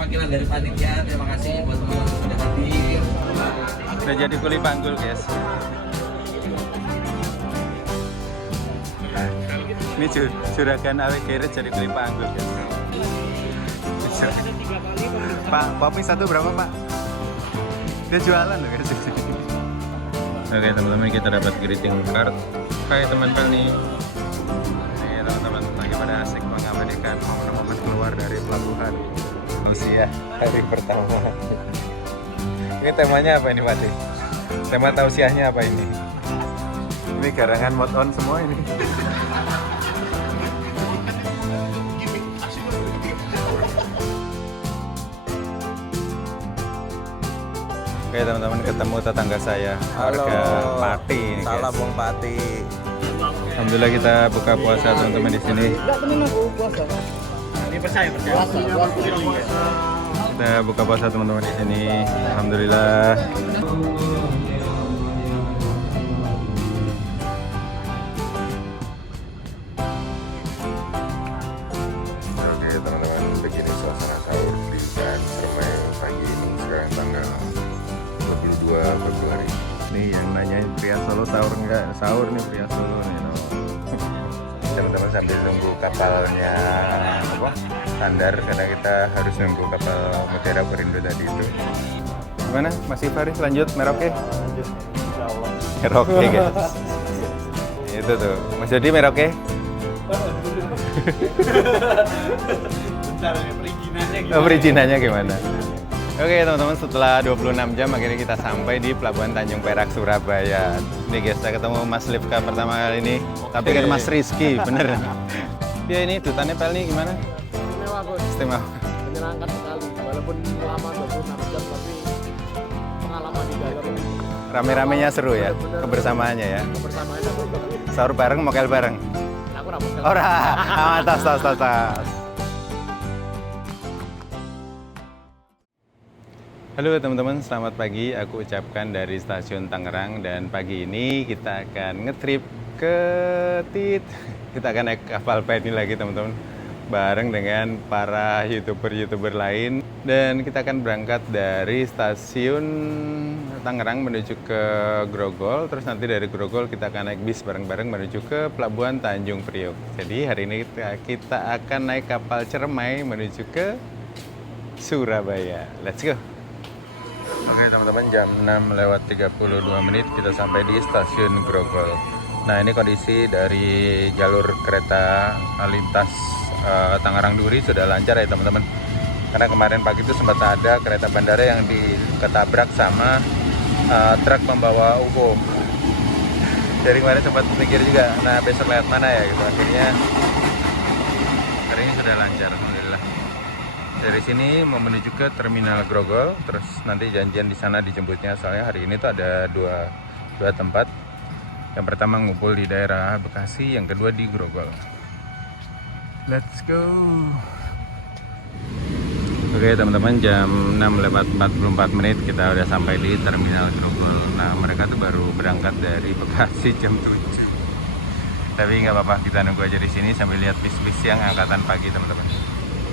perwakilan dari panitia, terima kasih buat teman-teman yang sudah hadir. Udah jadi kuli panggul guys. Ini juragan awet geret jadi kuli panggul guys. Pak, kopi satu berapa Pak? Dia jualan loh guys. Oke teman-teman, kita dapat greeting card. Hai teman Pelni. Nih teman-teman lagi pada asik mengabadikan momen-momen keluar dari pelabuhan usia hari pertama. Ini temanya apa ini Pak? Tema tausiahnya apa ini? Ini garangan mod on semua ini. Oke teman-teman, ketemu tetangga saya, warga Pati ini guys. Salam Bung Pati. Alhamdulillah kita buka puasa teman-teman di sini. Enggak temen aku puasa. Ini percaya. Kita buka puasa teman-teman di sini. Alhamdulillah. Oke teman-teman, begini suasana sahur di Jalan Sermai pagi ini. Sekarang tanggal 22 Februari. Nih yang nanyain pria Solo sahur enggak? Sahur nih pria Solo nih. No. Teman-teman sambil nunggu kapalnya apa? Standar karena kita harus nunggu kapal Mutiara Perindo tadi itu. Gimana? Masih Faris lanjut Merauke? Lanjut, insya Allah. Merauke guys. Itu tuh. Mas Jody Merauke? Bentar, perizinannya gimana? Oh, perizinannya gimana? Oke teman-teman, setelah 26 jam akhirnya kita sampai di Pelabuhan Tanjung Perak, Surabaya. Ini guys, saya ketemu Mas Lipka pertama kali ini. Tapi kan Mas Rizky, bener. Ya ini dutannya Pelni gimana? Istimewa Gus. Istimewa. Menyenangkan sekali. Walaupun lama 26 jam tapi pengalaman di dalam Rame-ramenya seru ya, kebersamaannya ya. kebersamaan aku. Sahur bareng, mokel bareng. Aku rambut Ora, tas. Halo teman-teman, selamat pagi. Aku ucapkan dari stasiun Tangerang dan pagi ini kita akan ngetrip ke Tit. Kita akan naik kapal Pelni lagi teman-teman, bareng dengan para youtuber lain. Dan kita akan berangkat dari stasiun Tangerang menuju ke Grogol. Terus nanti dari Grogol kita akan naik bis bareng-bareng menuju ke Pelabuhan Tanjung Priok. Jadi hari ini kita akan naik kapal Cermai menuju ke Surabaya. Let's go! Oke teman-teman, jam 6:32 kita sampai di stasiun Grogol. Nah ini kondisi dari jalur kereta lintas Tangerang Duri sudah lancar ya teman-teman. Karena kemarin pagi itu sempat ada kereta bandara yang diketabrak sama truk pembawa UFO. Dari kemarin sempat mikir juga, nah besok lewat mana ya gitu. Akhirnya hari ini sudah lancar, alhamdulillah. Dari sini mau menuju ke Terminal Grogol, terus nanti janjian di sana dijemputnya. Soalnya hari ini tuh ada dua tempat. Yang pertama ngumpul di daerah Bekasi, yang kedua di Grogol. Let's go. Oke teman-teman, jam 6:44 kita udah sampai di Terminal Grogol. Nah mereka tuh baru berangkat dari Bekasi jam 7. Tapi nggak apa-apa, kita nunggu aja di sini sambil lihat bis-bis yang angkatan pagi teman-teman.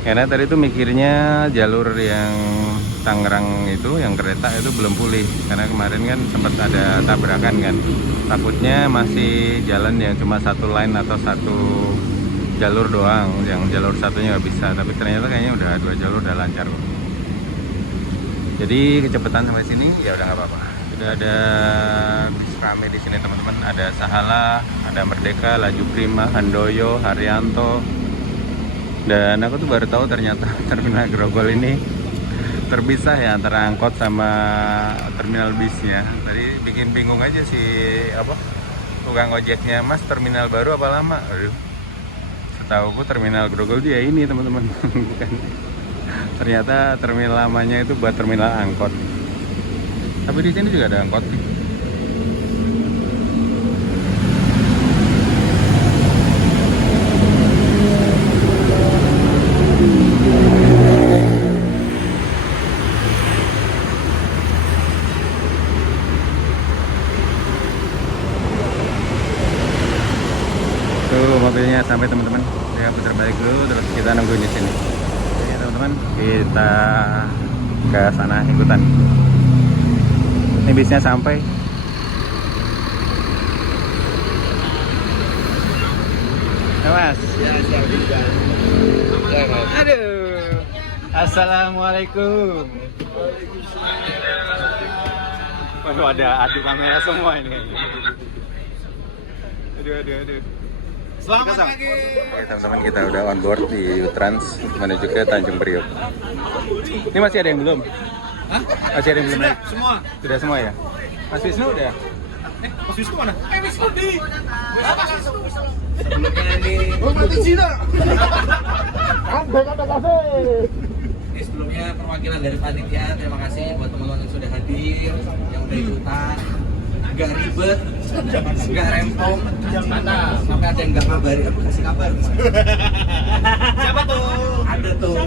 Karena tadi tuh mikirnya jalur yang Tangerang itu, yang kereta itu belum pulih. Karena kemarin kan sempat ada tabrakan kan. Takutnya masih jalan yang cuma satu line atau satu jalur doang. Yang jalur satunya nggak bisa. Tapi ternyata kayaknya udah dua jalur udah lancar kok. Jadi kecepatan sampai sini ya udah nggak apa-apa. Sudah ada bis rame di sini teman-teman. Ada Sahala, ada Merdeka, Laju Prima, Handoyo, Haryanto. Dan aku tuh baru tahu ternyata Terminal Grogol ini terpisah ya antara angkot sama terminal bisnya. Tadi bikin bingung aja si tukang ojeknya, Mas terminal baru apa lama? Aduh, setahuku Terminal Grogol dia ini teman-teman. Bukan. Ternyata terminal lamanya itu buat terminal angkot. Tapi di sini juga ada angkot sih. Tuh mobilnya sampai teman-teman. Ya putar balik dulu terus kita nungguin di sini. Ya teman-teman, kita ke sana ikutan. Ini bisnya sampai. Ya Mas. Ya, siap juga. Ya, Mas. Aduh. Assalamualaikum. Waduh, ada adu kamera semua ini. Aduh. Selamat pagi. Oke teman-teman, kita udah on board di Utrans menuju ke Tanjung Priok. Ini masih ada yang belum? Hah? Masih ada yang belum naik? Semua. Sudah semua ya? Mas Wisnu udah? Mas Wisnu mana? Wisnu di. Sebelumnya ini. Oh, mati Cina. Ada kafe. Ini sebelumnya perwakilan dari panitia, terima kasih buat teman-teman yang sudah hadir, yang udah ikutan. Gak ribet, gak rempong, sampai ada yang gak ngabari, aku kasih kabar. Siapa tuh? Ada tuh.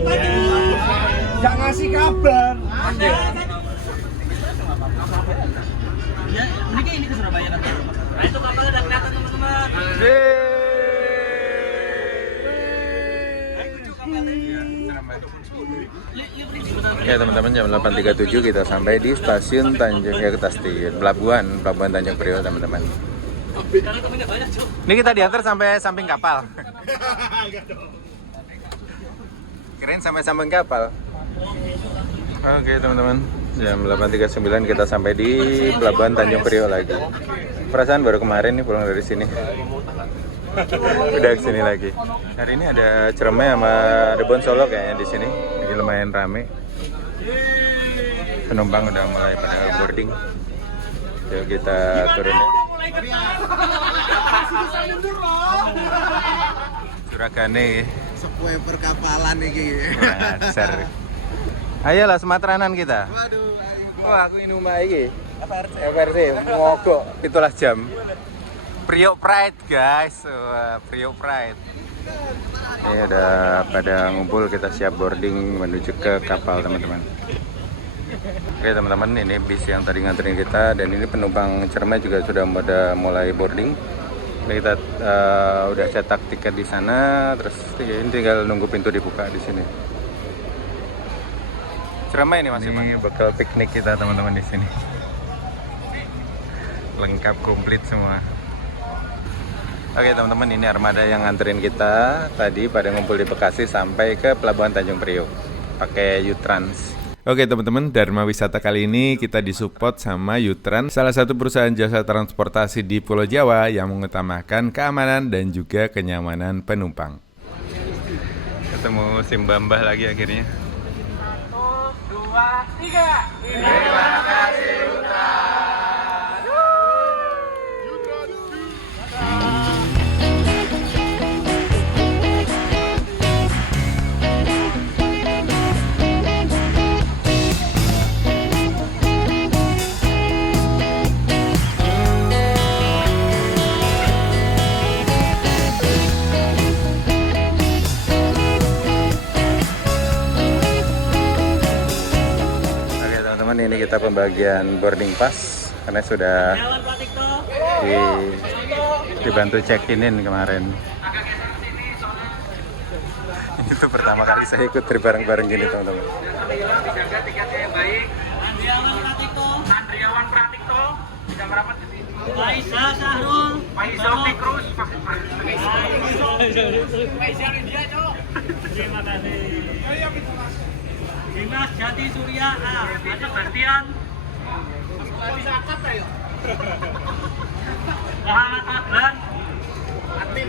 Gak ngasih kabar. Ada. Ya, ini ke Surabaya kan. Nah, itu kapalnya udah kelihatan teman-teman. Ya teman-teman, jam 8.37 kita sampai di stasiun Tanjung, ya kita di pelabuhan Tanjung Priok teman-teman. Ini kita diantar sampai samping kapal. Kirain sampai samping kapal. Oke teman-teman, jam 8.39 kita sampai di pelabuhan Tanjung Priok lagi. Perasaan baru kemarin nih pulang dari sini. Udah kesini lagi. Hari ini ada Ciremai sama Rebon Solo kayaknya di sini. Jadi lumayan rame. Penumpang udah mulai pada boarding. Yuk kita turun. Suragane. Sepuai perkapalan nih. Dasar. Ayolah Sumateranan kita. Waduh, Wah, aku ini rumah iki. FRC mogok. Itulah jam. Priok Pride guys. Wah, Priok Pride. Ini udah pada ngumpul, kita siap boarding menuju ke kapal teman-teman. Oke teman-teman, ini bis yang tadi nganterin kita dan ini penumpang Ciremai juga sudah mulai boarding. Ini kita udah cetak tiket di sana, terus ini tinggal nunggu pintu dibuka di sini. Ciremai ini masih bakal piknik kita teman-teman di sini. Lengkap komplit semua. Oke teman-teman, ini armada yang nganterin kita tadi pada ngumpul di Bekasi sampai ke Pelabuhan Tanjung Priok pakai Utrans. Oke teman-teman, Dharma Wisata kali ini kita disupport sama Utrans, salah satu perusahaan jasa transportasi di Pulau Jawa yang mengutamakan keamanan dan juga kenyamanan penumpang. Ketemu Simbambah lagi akhirnya. 1, 2, 3. Terima kasih Utrans. Ini kita pembagian boarding pass karena sudah dibantu check-in kemarin. Ini tuh pertama kali saya ikut bareng-bareng gini teman-teman. Dijaga tiketnya yang baik. Andriawan Pratikto. Bisa merapat ke sini. Faisal Sahrul. Faisal Tikrus. Faisal India, Cok. Terima kasih. Dimas Jati Surya A. Ada Bastian. Bisa akad ya? Muhammad Adlan. Nanti.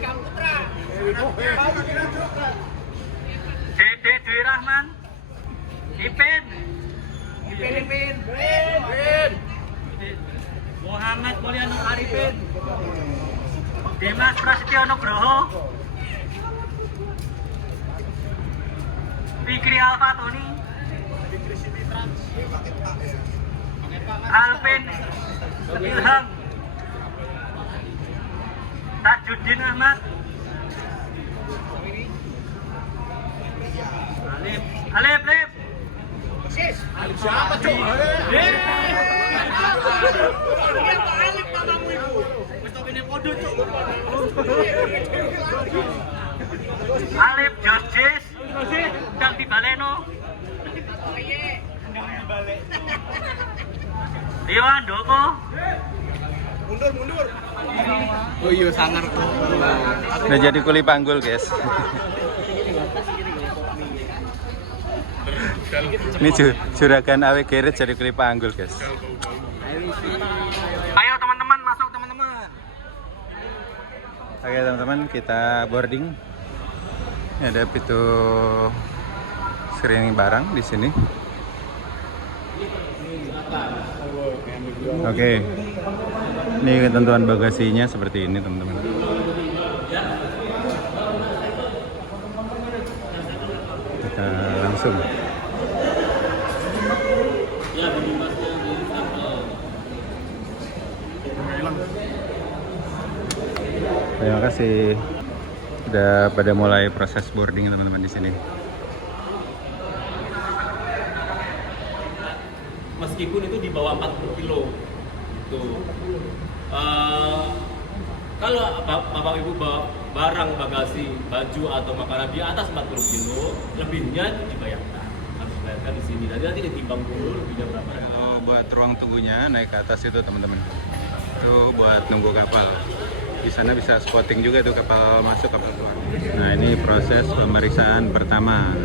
Putra. JD Dwi Rahman. Ipin. Muhammad Mulyana Arifin. Dimas Prasetyo Nugroho. Fikri Alfatoni. Alvin Ilham. Tajuddin Ahmad. Alif. Siapa cok? Alif namamu ibu. Wis tok kene podo cok. Alif Georges. Iya, Doko. Oh iya sangar tuh. Udah jadi kuli panggul, guys. Ini juragan awe geret jadi kuli panggul, guys. Ayo teman-teman, masuk teman-teman. Oke teman-teman, kita boarding. Ini ada pintu screening barang di sini. Oke. Ini ketentuan bagasinya seperti ini, teman-teman. Kita langsung. Terima kasih. Sudah pada mulai proses boarding teman-teman di sini. Meskipun itu di bawah 40 kilo gitu. Kalau bapak ibu bawa barang bagasi baju atau makanan di atas 40 kilo, lebihnya dibayarkan, harus dibayarkan di sini. Nanti ditimbang dulu lebihnya berapa. Oh, buat ruang tunggunya naik ke atas itu teman-teman. Itu buat nunggu kapal. Di sana bisa spotting juga tuh kapal masuk, kapal keluar. Nah, ini proses pemeriksaan pertama.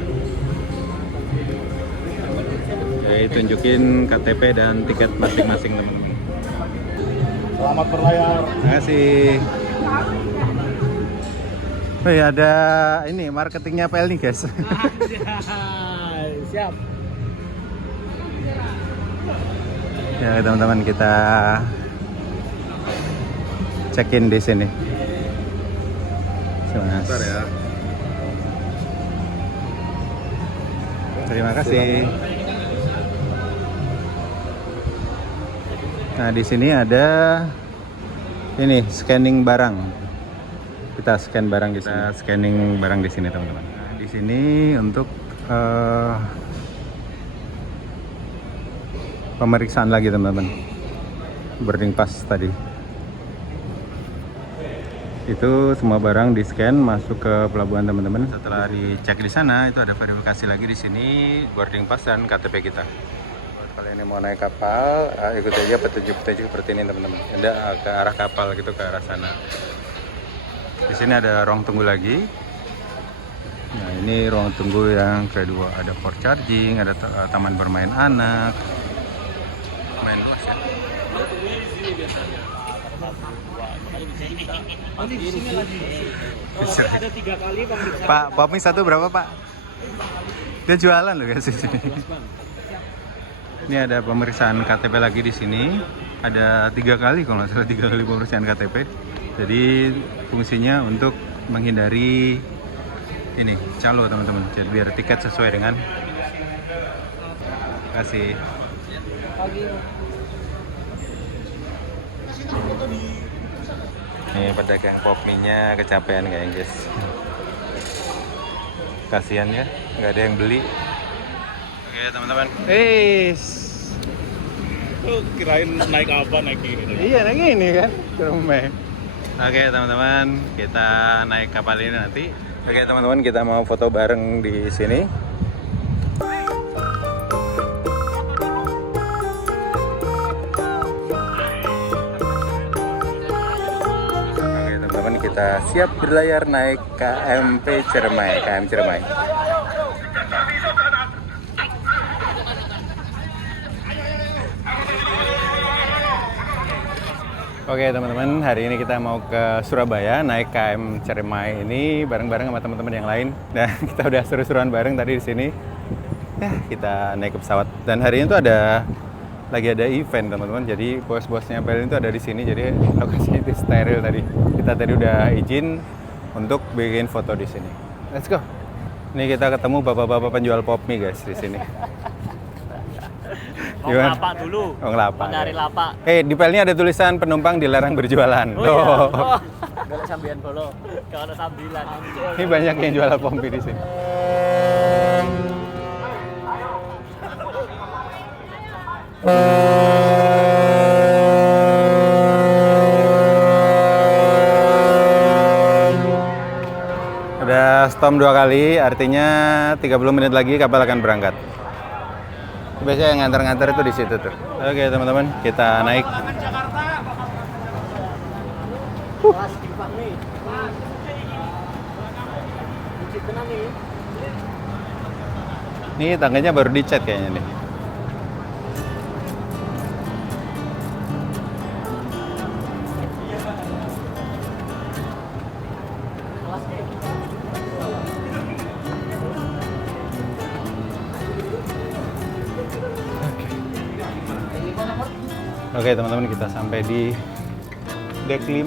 Oke, tunjukin KTP dan tiket masing-masing teman-teman. Selamat berlayar. Terima kasih. Oh ya, ada ini marketingnya PL nih guys. Siap. Ya teman-teman, kita check-in di sini. Bentar ya. Terima kasih. Nah, di sini ada ini scanning barang. Kita scan barang di sini. Scanning barang di sini, teman-teman. Nah, di sini untuk pemeriksaan lagi, teman-teman. Boarding pass tadi. Itu semua barang di scan masuk ke pelabuhan, teman-teman. Setelah dicek di sana, itu ada verifikasi lagi di sini, boarding pass dan KTP kita. Buat kalian yang mau naik kapal, ikut aja petunjuk-petunjuk seperti ini, teman-teman. Ada ke arah kapal gitu, ke arah sana. Di sini ada ruang tunggu lagi. Nah, ini ruang tunggu yang kedua. Ada port charging, ada taman bermain anak, main basket. Ada 3 kali pemeriksaan. Pak, popmi satu berapa Pak? Dia jualan loh guys di sini. Ini ada pemeriksaan KTP lagi di sini. Ada 3 kali kalau nggak salah, 3 kali pemeriksaan KTP. Jadi fungsinya untuk menghindari ini calo, teman-teman. Jadi biar tiket sesuai dengan. Terima kasih. Ini pedagang popminya kecapean kayaknya guys. Kasihan ya, nggak ada yang beli. Oke teman-teman. Kirain naik apa, naik ini. Iya naik ini kan, rumah. Oke teman-teman, kita naik kapal ini nanti. Oke teman-teman, kita mau foto bareng di sini. Kita siap berlayar naik KMP Ciremai, KM Ciremai. Oke teman-teman, hari ini kita mau ke Surabaya naik KM Ciremai ini bareng-bareng sama teman-teman yang lain. Dan kita udah seru-seruan bareng tadi di sini. Ya, kita naik ke pesawat. Dan hari ini tuh lagi ada event teman-teman, jadi bos-bosnya PL itu ada di sini, jadi lokasinya itu steril tadi. Kita tadi udah izin untuk bikin foto di sini. Let's go. Ini kita ketemu bapak-bapak penjual popmi guys di sini. Lapak dulu. Lapak. Nyari lapak. Di PL-nya ada tulisan penumpang dilarang berjualan. Oh, iya. Golek sambian bolo. Kalau sambilan. Ini banyak yang jual popmi di sini. Udah storm 2 kali, artinya 30 menit lagi kapal akan berangkat. Biasanya yang nganter-nganter itu di situ tuh. Oke teman-teman, kita naik. Kelas Jepang nih. Bucit tenang nih. Ini tangganya baru dicat kayaknya nih. Oke teman-teman, kita sampai di deck 5.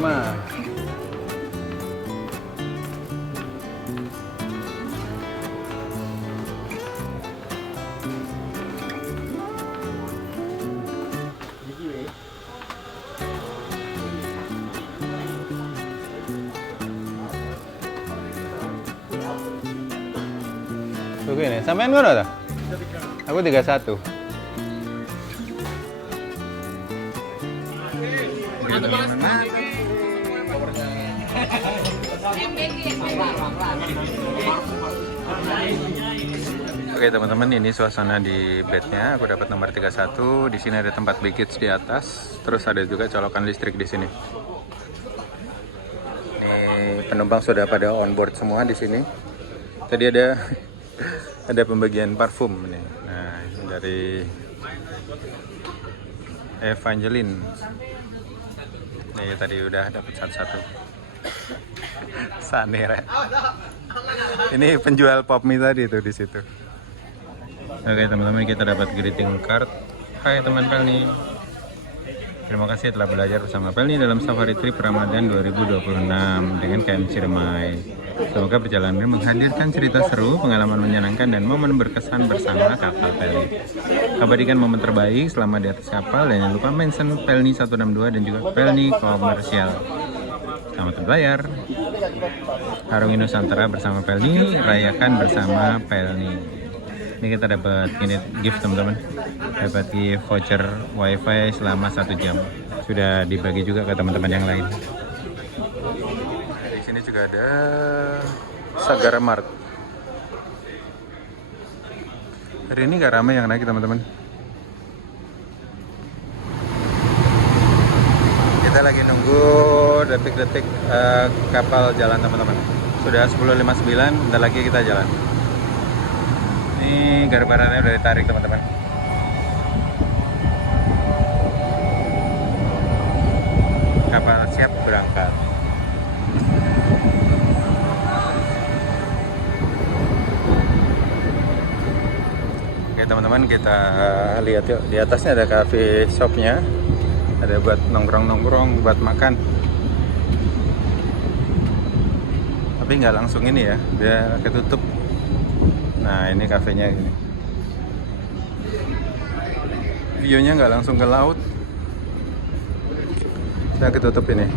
Oke nih, sampean ngono ta? Aku 31. Oke teman-teman, ini suasana di bednya. Aku dapat nomor 31. Di sini ada tempat bikits di atas. Terus ada juga colokan listrik di sini. Ini penumpang sudah pada on board semua di sini. Tadi ada ada pembagian parfum nih. Nah, ini dari Evangeline. Nih tadi udah dapat satu-satu. Sanera. Ini penjual pop mie tadi tuh di situ. Oke teman-teman, kita dapat greeting card. Hai teman Pelni. Terima kasih telah belajar bersama Pelni dalam safari trip Ramadan 2026 dengan KM Ciremai. Semoga perjalanan ini menghadirkan cerita seru, pengalaman menyenangkan, dan momen berkesan bersama kapal Pelni. Abadikan momen terbaik selama di atas kapal dan jangan lupa mention Pelni 162 dan juga Pelni Komersial. Selamat berlayar. Harungi Nusantara bersama Pelni, rayakan bersama Pelni. Ini kita dapat ini gift teman-teman. Dapat gift voucher wifi selama 1 jam. Sudah dibagi juga ke teman-teman yang lain. Di sini juga ada Sagara Mart. Hari ini gak ramai yang naik teman-teman. Kita lagi nunggu detik-detik kapal jalan teman-teman. Sudah 10.59, bentar lagi kita jalan. Ini garbarannya udah ditarik teman-teman. Kapal siap berangkat. Oke teman-teman, kita lihat yuk. Di atasnya ada cafe shopnya. Ada buat nongkrong-nongkrong, buat makan. Tapi nggak langsung ini ya, dia ketutup. Nah ini kafenya gini. View-nya nggak langsung ke laut. Sudah ketutup ini.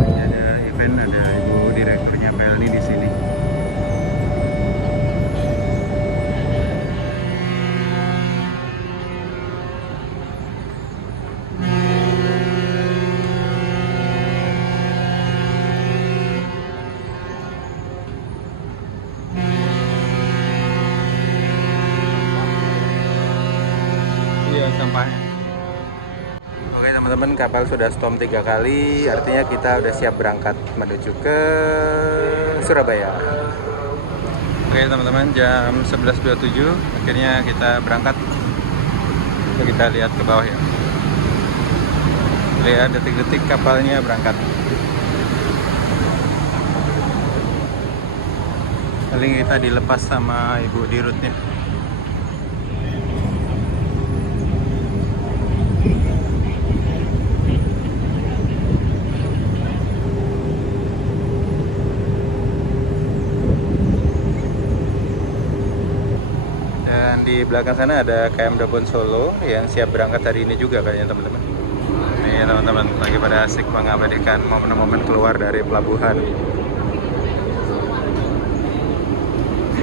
Ini ada event, ada ibu direkturnya Pelni di sini. Sampahnya. Oke teman-teman, kapal sudah storm 3 kali, artinya kita udah siap berangkat menuju ke Surabaya. Oke teman-teman, jam 11.27 akhirnya kita berangkat. Kita lihat ke bawah ya. Lihat detik-detik kapalnya berangkat. Paling kita dilepas sama ibu dirutnya. Di belakang sana ada KM Dapun Solo yang siap berangkat hari ini juga kayaknya teman-teman. Nih teman-teman lagi pada asik mengabadikan momen-momen keluar dari pelabuhan.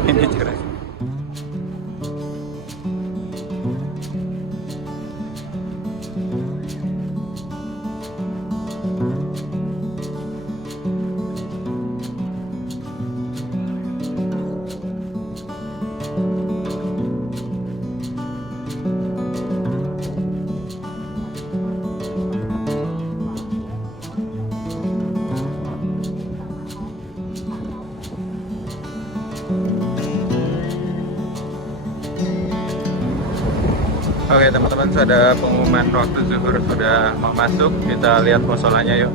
Ini cerah. teman-teman, sudah pengumuman waktu zuhur sudah mau masuk. Kita lihat musolanya yuk.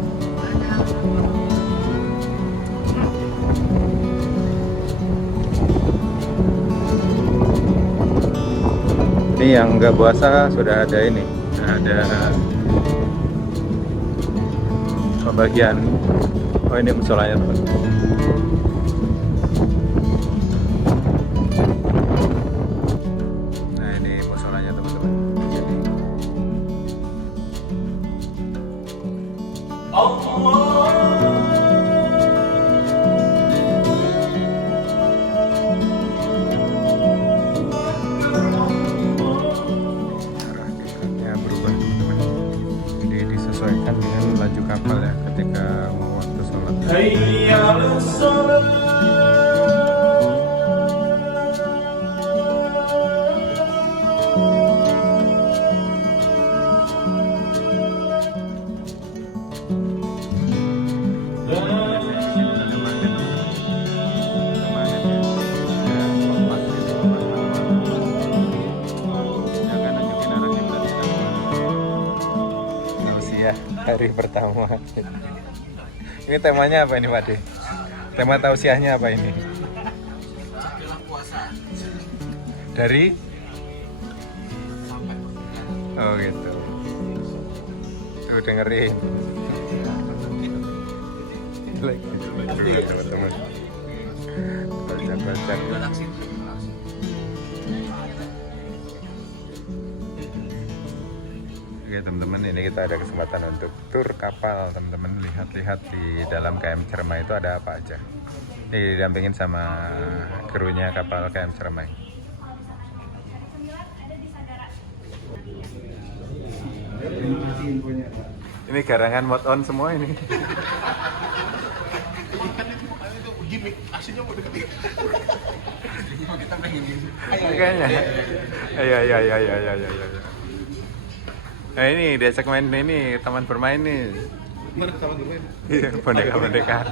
Ini yang nggak puasa sudah ada ini, ada pembagian. Oh ini musolanya teman-teman. Nah ini musolanya teman-teman. Arah kiblatnya berubah teman-teman. Jadi disesuaikan dengan laju kapal ya ketika mau waktu sholat. Hari pertama. Ini temanya apa ini Pak De? Tema tausiahnya apa ini? Dari? Oh gitu. Tuh dengerin. Teman-teman. Bacak-bacak. Oke teman-teman, ini kita ada kesempatan untuk tur kapal teman-teman. Lihat-lihat di dalam KM Cermai itu ada apa aja. Ini didampingin sama krunya kapal KM Cermai. Ini garangan mod on semua ini. Kayaknya. Ayo. Nah ini diajak main ini, taman bermain nih. Mana taman bermain? Iya, boneka-boneka.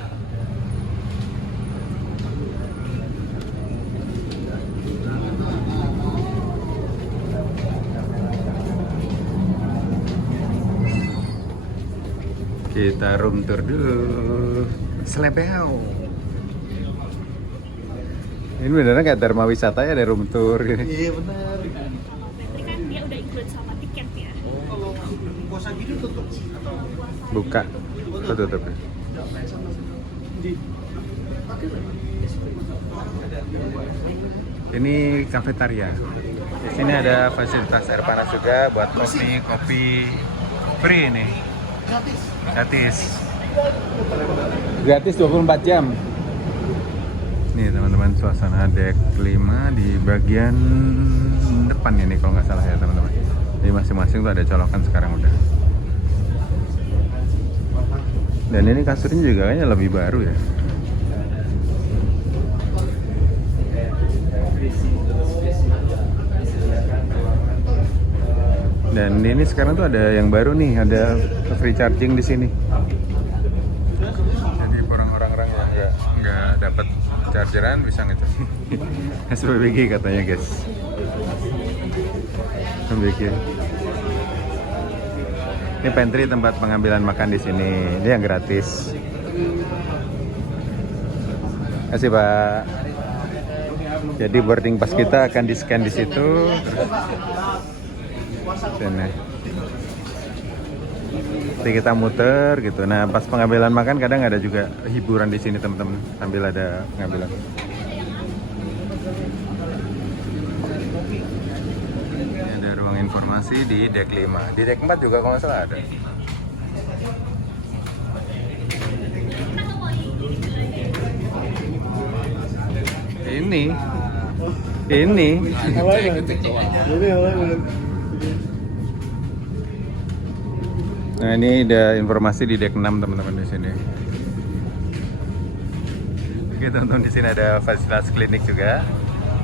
Kita room tour dulu. Selebeo. Ini beneran kayak Dharma Wisata ya, ada room tour gini. Iya benar. Berarti kan dia udah include sama tiket ya? Kalau puasa gini tutup atau Buka. Tutup. Ini kafetaria. Di sini ada fasilitas air panas juga buat kopi free nih. Gratis 24 jam. Nih teman-teman, suasana deck 5 di bagian depan ini kalau nggak salah ya teman-teman. Jadi masing-masing tuh ada colokan sekarang udah. Dan ini kasurnya juga kayaknya lebih baru ya. Dan ini sekarang tuh ada yang baru nih, ada free charging di sini. Jadi orang-orang yang nggak dapat chargeran bisa ngecas. SPBG katanya guys. SPBG. Ini pantry tempat pengambilan makan di sini. Ini yang gratis. Kasih Pak. Jadi boarding pass kita akan di-scan di situ. Sini. Nanti kita muter gitu. Nah, pas pengambilan makan kadang ada juga hiburan di sini teman-teman. Sambil ada pengambilan. Ini ada ruang informasi di deck 5. Di deck 4 juga kalau nggak salah ada. Ini. Nah ini ada informasi di deck 6 teman-teman di sini. Oke teman-teman, di sini ada fasilitas klinik juga.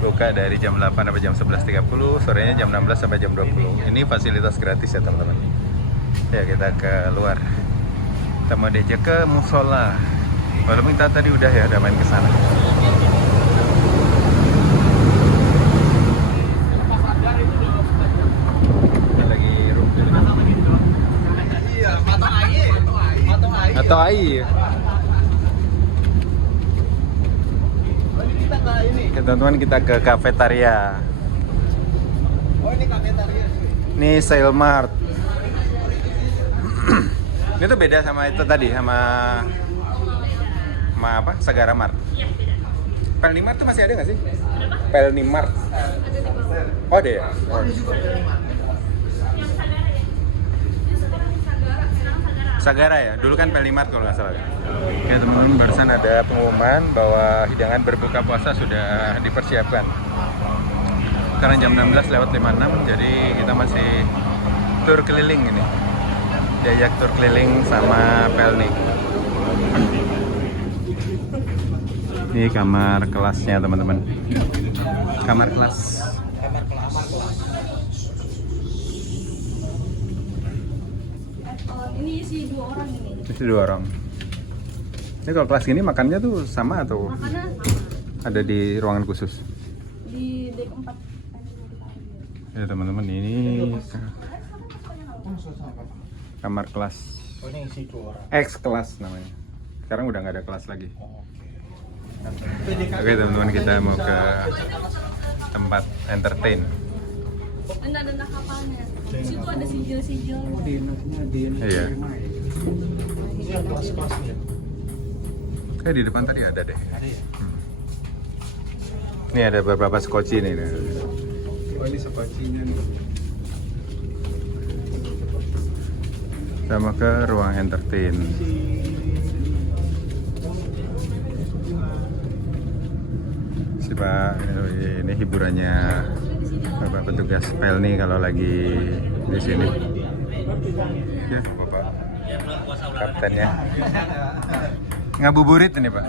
Buka dari jam 8 sampai jam 11.30, sorenya jam 16 sampai jam 20. Ini fasilitas gratis ya teman-teman. Ya kita ke luar. Kita mau diajak ke musola. Walaupun kita tadi udah ya, udah main ke sana. Toai. Oke teman-teman, kita ke kafetaria. Oh ini kafetaria. Ini Sailmart. Ini tuh beda sama itu tadi, sama apa? Sagara Mart. Iya, beda. Pelnimart tuh masih ada nggak sih? Kenapa? Pelnimart. Ada di bawah. Oh ada ya? Oh. Yang Sagara ya? Ini sekarang Sagara, sekarang Sagara. Sagara ya? Dulu kan Pelnimart kalau nggak salah. Oke teman-teman, barusan ada pengumuman bahwa hidangan berbuka puasa sudah dipersiapkan. Sekarang jam 16:56, jadi kita masih tur keliling ini. Diajak tur keliling sama Pelni. Ini kamar kelasnya teman-teman. Kamar kelas. Ini isi 2 orang ini. Isi 2 orang. Ini kalau kelas gini makannya tuh sama atau Makanan sama. ada di ruangan khusus? Di D4. Ya teman-teman, ini kamar kelas. Oh ini isi 2 orang. X kelas namanya. Sekarang udah nggak ada kelas lagi. Oke teman-teman, kita mau ke tempat entertain. Denda kapalnya. Di situ ada sijil-sijil. Iya. Ini yang kelas-kelasnya. Kayak di depan tadi ada deh. Ada ya? Ini ada beberapa skoci nih. Oh ini sepatunya nih. Sama ke ruang entertain. Si Pak, ini hiburannya Bapak petugas Pelni kalau lagi di sini. Ya, Bapak kaptennya. Ngabuburit ini, Pak.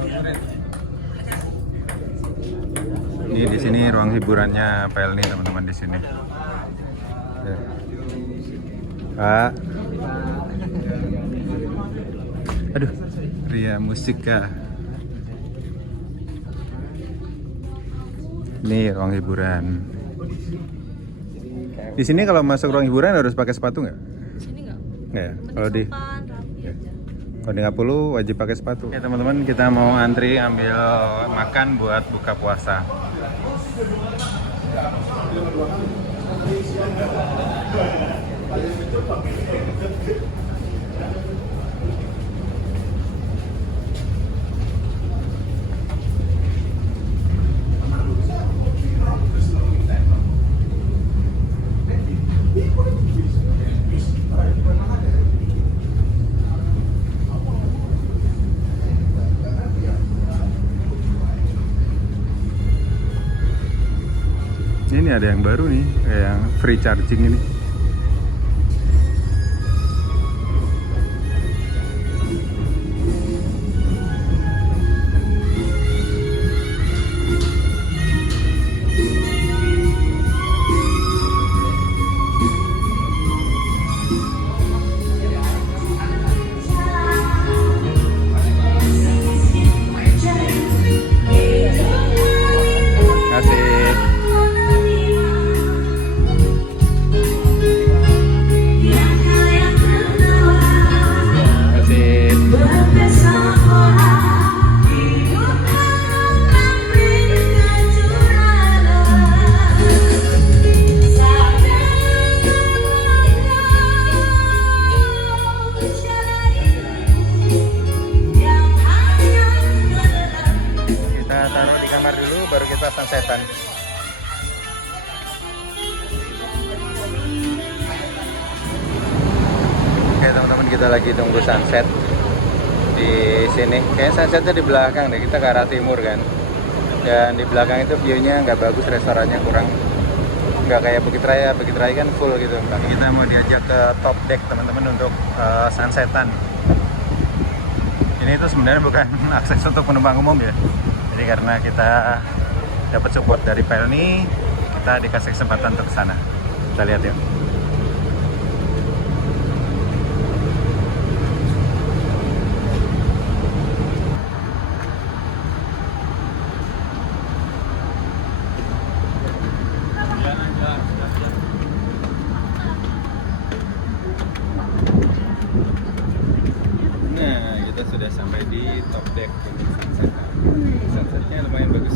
Ini di sini ruang hiburannya Pelni, teman-teman di sini. Ya. Pak. Aduh, Ria Musika. Ini ruang hiburan. Di sini kalau masuk ruang hiburan harus pakai sepatu nggak? Sini enggak? Nggak ya? Kalau di rapi aja. kalau di Ngapulu wajib pakai sepatu. Oke teman-teman, kita mau antri ambil makan buat buka puasa. Ini ada yang baru nih, kayak yang free charging ini. Asik. Asik. Kita taruh di kamar dulu, baru kita sunsetan. Oke teman-teman, kita lagi tunggu sunset di sini. Kayaknya sunsetnya di belakang deh, kita ke arah timur kan. Dan di belakang itu view-nya nggak bagus, restorannya kurang, nggak kayak Bukit Raya. Bukit Raya kan full gitu. Tapi kita mau diajak ke top deck teman-teman untuk sunsetan. Ini itu sebenarnya bukan akses untuk penumpang umum ya. Jadi karena kita dapat support dari Pelni, kita dikasih kesempatan untuk ke sana. Kita lihat yuk. Nah, kita sudah sampai di top deck untuk sunset. Sunsetnya lumayan bagus.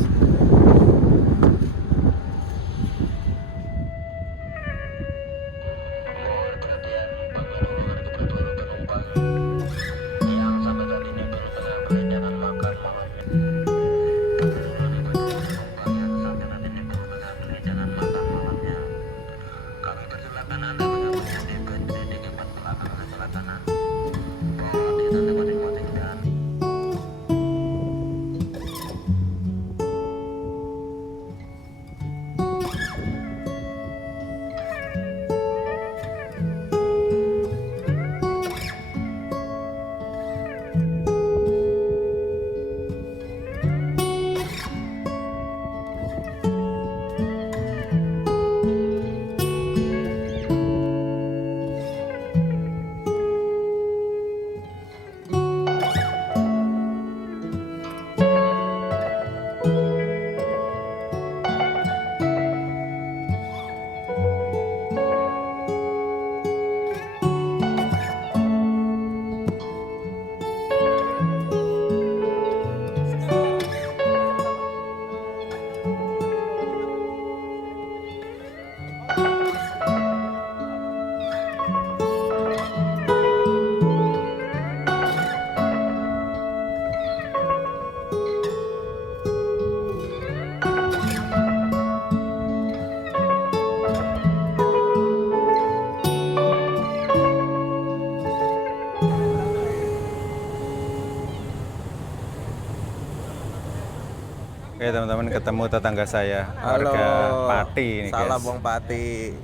Oke teman-teman, ketemu tetangga saya, warga Pati ini guys. Salam wong Pati.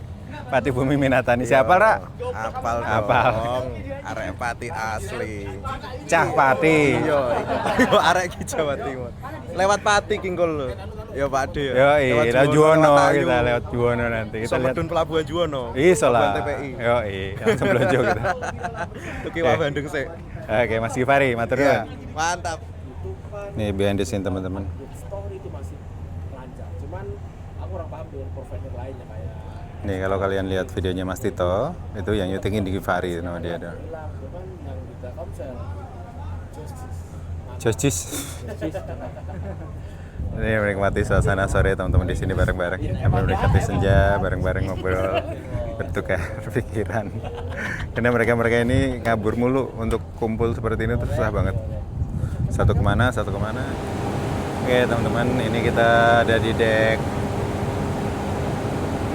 Pati Bumi Minatani. Siapa, Rak? Apal Apal. dong. Arek Pati asli. Cah Pati. Yo, arek ki Jawa Timur. Lewat Pati kingkul lho. Yo Pak De. Yo, lewat Juwono kita lewat Juwono nanti. Kita lihat Medun Pelabuhan Juwono. Iso lah. TPI. Yo, langsung belanja kita. Tuki wa Bandung sih. Oke, Mas Gifari, matur nuwun. Iya, mantap. Nih behind the scene teman-teman. Story itu masih lancar. Cuman aku kurang paham dengan provider lainnya kayak Nih kalau kalian lihat videonya Mas Tito, itu yang nyutingin di Gifari nama dia ada. bilang, cuman yang di Telkomsel Jojis. Ini menikmati suasana sore teman-teman di sini bareng-bareng. Sambil menikmati senja, bareng-bareng ngobrol, bertukar pikiran. Karena mereka ini ngabur mulu, untuk kumpul seperti ini tuh susah banget. Satu kemana. Oke teman-teman, ini kita ada di deck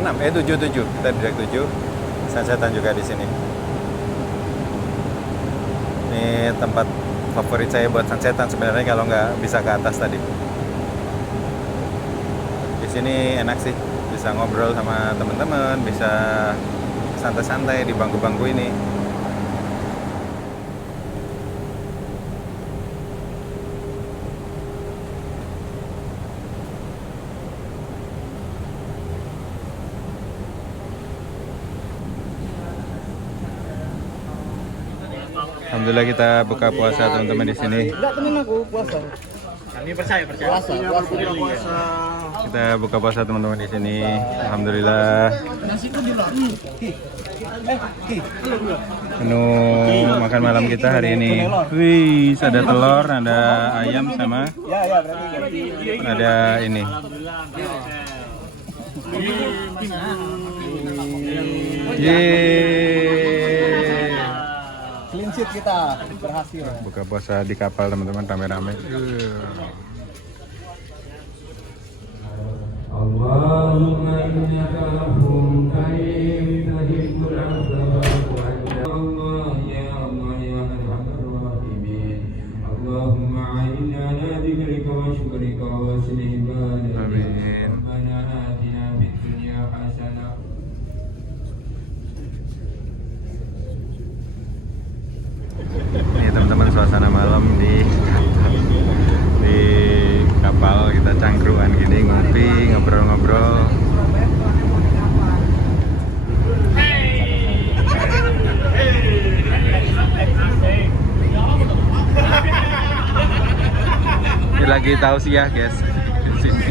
7. Kita di deck 7. Sunsetan juga di sini. Ini tempat favorit saya buat sunsetan sebenarnya kalau nggak bisa ke atas tadi. Di sini enak sih, bisa ngobrol sama teman-teman, bisa santai-santai di bangku-bangku ini. Alhamdulillah kita buka puasa teman-teman di sini. enggak temen aku puasa. Kami percaya. Puasa. Kita buka puasa teman-teman di sini. Alhamdulillah. Menu makan malam kita hari ini. Wih, ada telur, ada ayam sama ada ini. Yeay. Clean sheet kita berhasil. Buka puasa di kapal teman-teman, rame-rame. Allahumma innaka afuwwun karim tuhibbul afwa fa'fu Allah ya arhamar rahimin. Allahumma a'inna ala dzikrika wa syukrika wa husni ibadatika. Amin. Rabbana atina fid dunya hasanah. Ini teman-teman suasana malam di kapal, kita cangkruan gini, ngopi, ngobrol-ngobrol. Ini lagi tausiah guys di sini.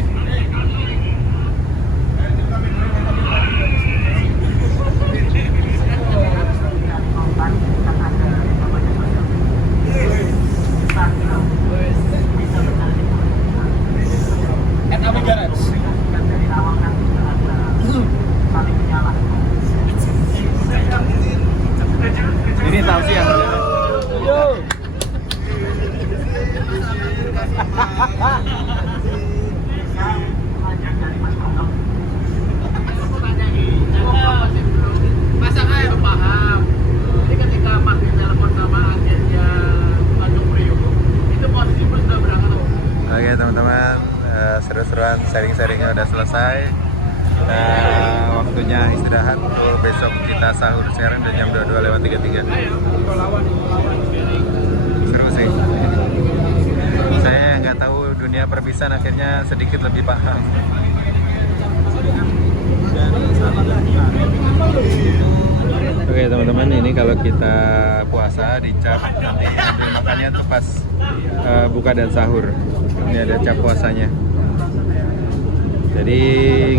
sharing-sharingnya udah selesai. Nah, waktunya istirahat. Besok kita sahur. Sekarang udah jam 22:33. Seru sih. Saya nggak tahu dunia perpisahan, akhirnya sedikit lebih paham. Oke teman-teman, ini kalau kita puasa dicap nanti ambil makannya tuh pas buka dan sahur. Ini ada cap puasanya. Jadi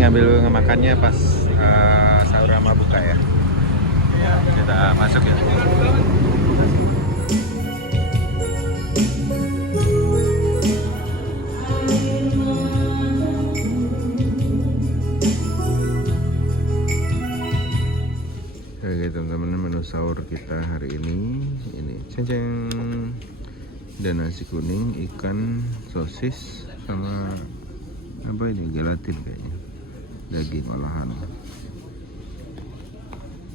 ngambil makannya pas sahur sama buka ya. Kita masuk ya. Oke teman-teman, menu sahur kita hari ini ceng-ceng, dan nasi kuning, ikan, sosis, sama apa ini, gelatin kayaknya, daging olahan.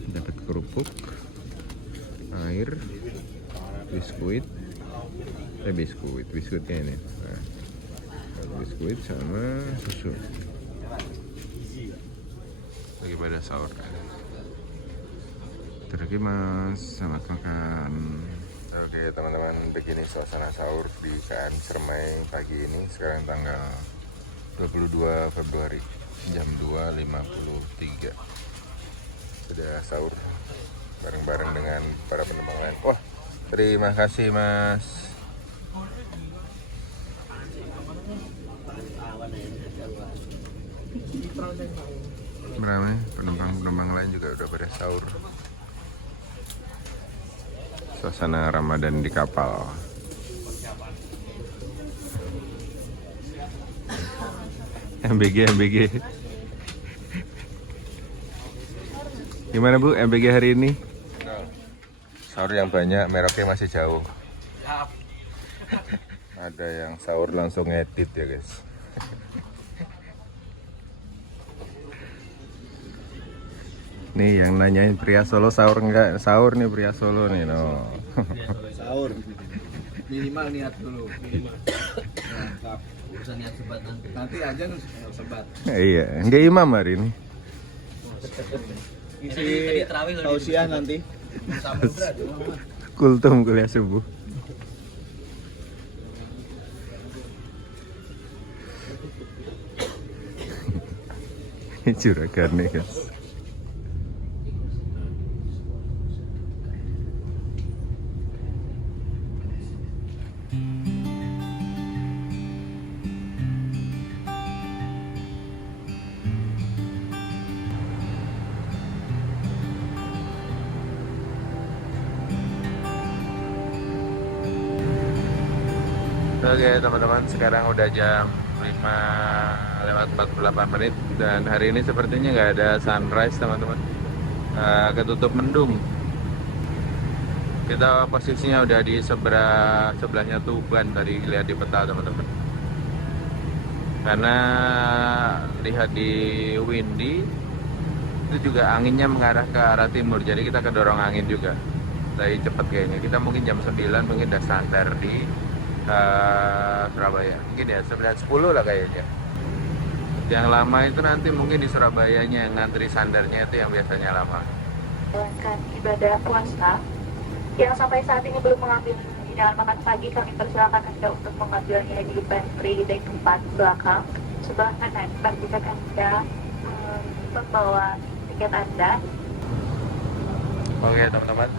Dapat kerupuk, air, biskuitnya ini. Nah, biskuit sama susu. Lagi pada sahur. Terima kasih, selamat makan. Oke teman-teman, begini suasana sahur di KM Ciremai pagi ini. Sekarang tanggal 22 Februari jam 2.53. Sudah sahur bareng-bareng dengan para penumpang lain. Wah, terima kasih Mas. Beramai, penumpang lain juga udah pada sahur. Suasana Ramadan di kapal. MBG. Gimana Bu, MBG hari ini? Sahur yang banyak, mereknya masih jauh. Ada yang sahur langsung ngedit ya guys. Nih yang nanyain pria Solo sahur enggak? Sahur nih pria Solo nih no. Sahur. Minimal niat dulu. Mantap. Urusan niat sebat nanti. Nanti aja nih sebat. Iya, enggak imam hari ini. Isi tausiah nanti. Kultum kuliah subuh. Ini juragan nih guys. Oke teman-teman, sekarang udah jam 5:48 dan hari ini sepertinya nggak ada sunrise teman-teman. Ketutup mendung. Kita posisinya udah di sebelahnya Tuban tadi, lihat di peta teman-teman. Karena lihat di windy itu juga anginnya mengarah ke arah timur, jadi kita kedorong angin juga. Dari cepet kayaknya. Kita mungkin jam 9 mungkin udah standar di Surabaya, mungkin ya 9:10 lah kayaknya. Yang lama itu nanti mungkin di Surabayanya, yang ngantri sandarnya itu yang biasanya lama. Menjalankan ibadah puasa yang sampai saat ini belum mengambil hidangan makan pagi, kami persilakan Anda untuk mengambilnya di pantry deck 4 belakang sebelah kanan. Pastikan Anda membawa tiket Anda. Oke teman-teman,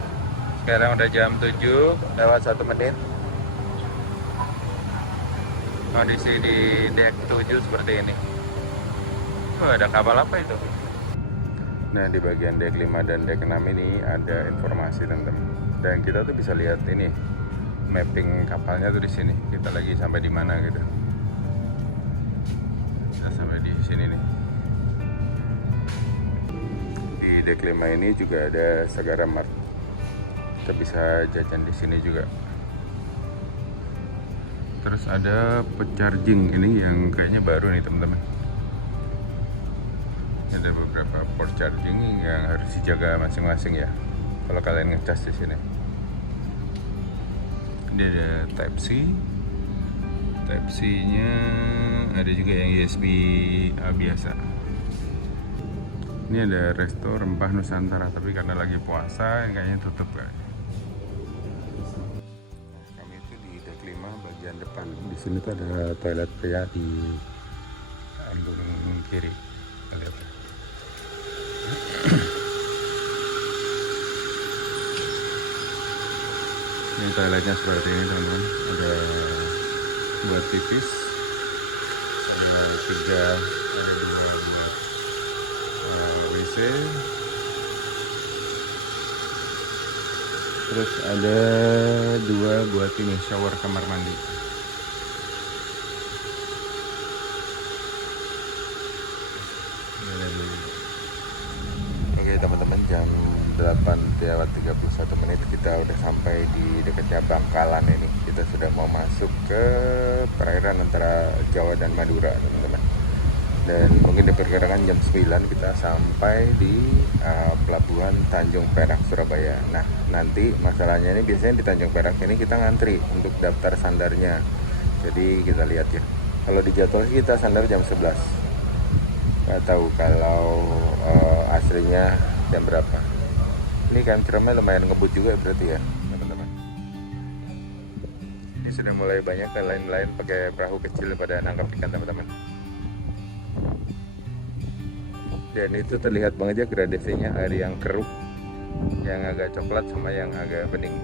sekarang udah jam 7 lewat 1 menit. Kondisi di deck 7 seperti ini. Oh, ada kapal apa itu? Nah, di bagian deck 5 dan deck 6 ini ada informasi teman-teman. Dan kita tuh bisa lihat ini mapping kapalnya tuh di sini. Kita lagi sampai di mana gitu. Kita sampai di sini nih. Di deck 5 ini juga ada Sagara Mart. Kita bisa jajan di sini juga. Terus ada pecharging ini yang kayaknya baru nih teman-teman. Ada beberapa port charging yang harus dijaga masing-masing ya. Kalau kalian ngecas di sini. Ini ada Type C, Type-C-nya ada juga yang USB biasa. Ini ada resto rempah Nusantara, tapi karena lagi puasa kayaknya tutup guys. Kami itu di deck 5 bagian depan. Di sini tuh ada toilet pria di kandung kiri. Kita lihat. Ini toiletnya seperti ini teman-teman. Ada buat pipis, ada 3, ada 2 buat WC, terus ada 2 buat ini shower kamar mandi. Oke teman-teman, jam 8:31 kita udah sampai di dekatnya Bangkalan ini. Kita sudah mau masuk ke perairan antara Jawa dan Madura teman-teman. Dan mungkin diperkirakan jam 9 kita sampai di pelabuhan Tanjung Perak Surabaya. Nah nanti masalahnya ini biasanya di Tanjung Perak ini kita ngantri untuk daftar sandarnya. Jadi kita lihat ya. Kalau di jadwal kita sandar jam 11. Nggak tahu kalau aslinya jam berapa. Ini kan Ciremai lumayan ngebut juga berarti ya teman-teman. Ini sudah mulai banyak nelayan-nelayan pakai perahu kecil pada nangkap ikan teman-teman. Dan itu terlihat banget ya gradasinya, air yang keruh, yang agak coklat sama yang agak bening.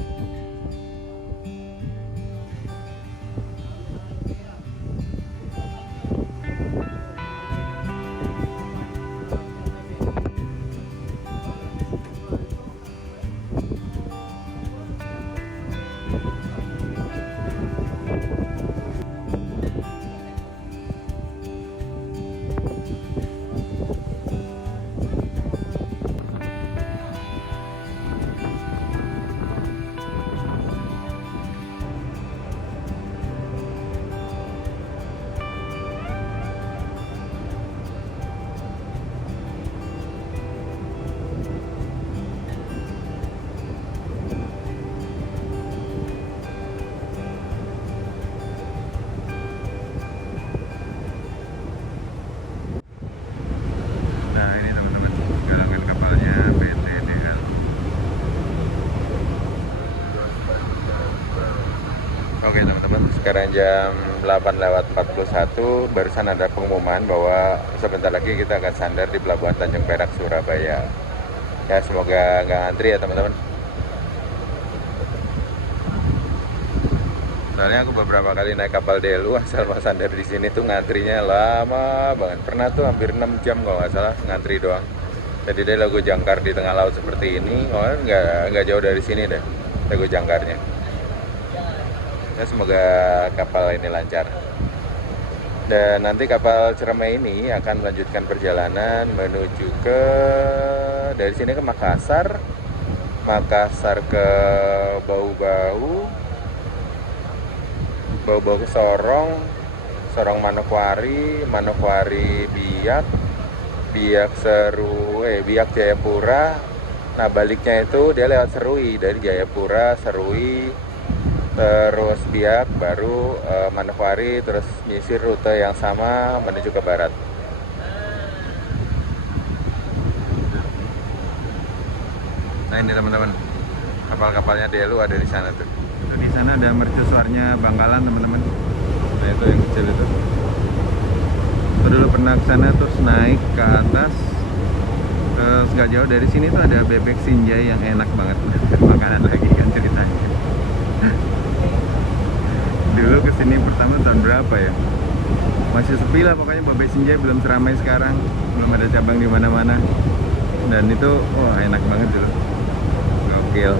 Oke teman-teman, sekarang jam 8:41, barusan ada pengumuman bahwa sebentar lagi kita akan sandar di Pelabuhan Tanjung Perak, Surabaya. Ya semoga nggak ngantri ya teman-teman. Soalnya aku beberapa kali naik kapal DLU asal mau sandar di sini tuh ngantrinya lama banget. Pernah tuh hampir 6 jam kalau nggak salah ngantri doang. Jadi dia lagu jangkar di tengah laut seperti ini, nggak jauh dari sini deh lagu jangkarnya. Ya, semoga kapal ini lancar. Dan nanti kapal Ciremai ini akan melanjutkan perjalanan menuju ke dari sini ke Makassar, ke Bau-Bau ke Sorong Manokwari, Biak Jayapura. Nah baliknya itu dia lewat Serui, dari Jayapura, Serui, terus Biak, baru Manokwari, terus nyisir rute yang sama menuju ke barat. Nah ini teman-teman, kapal-kapalnya DLU ada di sana tuh. Di sana ada mercusuarnya Bangkalan teman-teman. Nah itu yang kecil itu. Aku dulu pernah ke sana terus naik ke atas. Terus gak jauh dari sini tuh ada bebek sinjai yang enak banget. Makanan lagi kan ceritanya. Dulu kesini pertama tahun berapa ya? Masih sepi lah pokoknya, bebek sinjai belum seramai sekarang, belum ada cabang di mana-mana. Dan itu wah enak banget dulu. Gokil.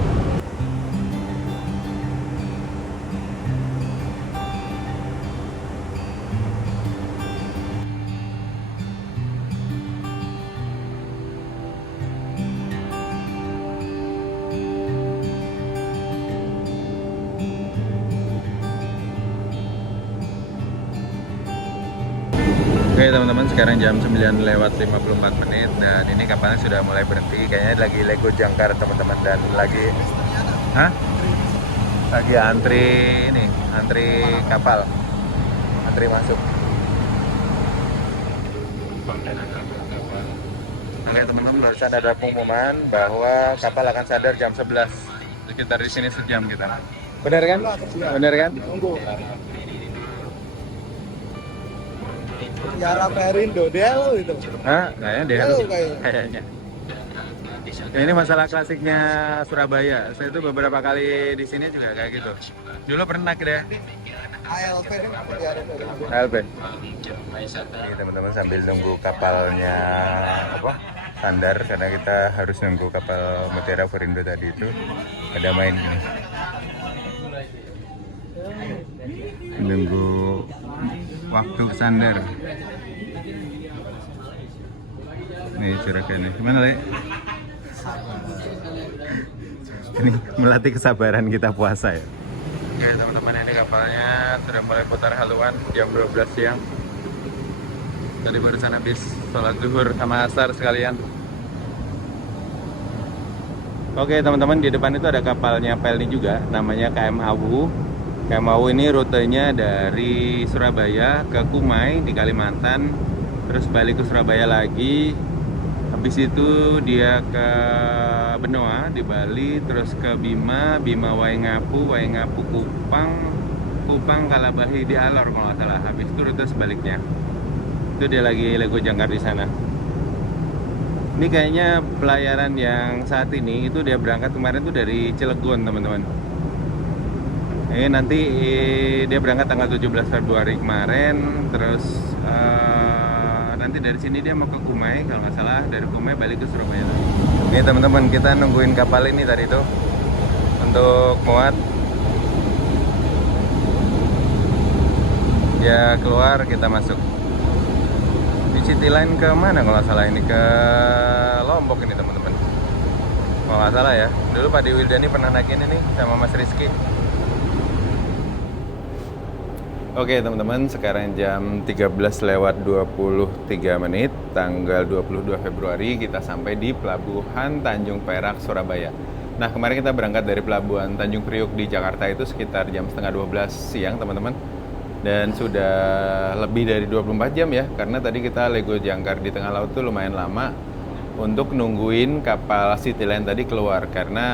Oke teman-teman, sekarang jam 9:54 dan ini kapalnya sudah mulai berhenti. Kayaknya lagi lego jangkar teman-teman, dan lagi antri kapal. ngantri masuk. Oke teman-teman, barusan ada pengumuman bahwa kapal akan sadar jam 11. Sekitar di sini sejam kita. Benar kan? Benar kan? Tunggu. Yara Perindo, dia lo itu. Hah? Kayaknya dia Halo, kayaknya. Ya, ini masalah klasiknya Surabaya. Saya tuh beberapa kali di sini juga kayak gitu. Dulu pernah deh. ALP kan Yara Perindo. ALP. Ini teman-teman sambil nunggu kapalnya sandar karena kita harus nunggu kapal Mutiara Perindo tadi itu ada main gini. Nunggu waktu sandar. Nih juragannya. Gimana, Le? Ini melatih kesabaran kita puasa ya. Oke teman-teman, ini kapalnya sudah mulai putar haluan jam 12 siang. Tadi barusan habis sholat zuhur sama asar sekalian. Oke teman-teman, di depan itu ada kapalnya Pelni juga, namanya KM Awu. KM Awu ini rutenya dari Surabaya ke Kumai di Kalimantan, terus balik ke Surabaya lagi. Habis itu dia ke Benoa di Bali, terus ke Bima, Bima Waingapu, Waingapu Kupang, Kupang Kalabahi di Alor kalau nggak salah. Habis itu rute sebaliknya. Itu dia lagi Lego Jangkar di sana. Ini kayaknya pelayaran yang saat ini itu dia berangkat kemarin tuh dari Cilegon teman-teman. Ini nanti dia berangkat tanggal 17 Februari kemarin, terus nanti dari sini dia mau ke Kumai kalau nggak salah, dari Kumai balik ke Surabaya lagi. Ini teman-teman, kita nungguin kapal ini tadi tuh untuk muat. Dia keluar, kita masuk. Di City Line ke mana kalau nggak salah, ini ke Lombok ini teman-teman. Kalau nggak salah ya. Dulu Pak Dewi Wildani pernah naikin ini sama Mas Rizky. Oke teman-teman, sekarang jam 13:23, tanggal 22 Februari kita sampai di Pelabuhan Tanjung Perak, Surabaya. Nah kemarin kita berangkat dari Pelabuhan Tanjung Priuk di Jakarta itu sekitar jam setengah 12 siang teman-teman. Dan sudah lebih dari 24 jam ya, karena tadi kita Lego Jangkar di tengah laut tuh lumayan lama untuk nungguin kapal City Line tadi keluar, karena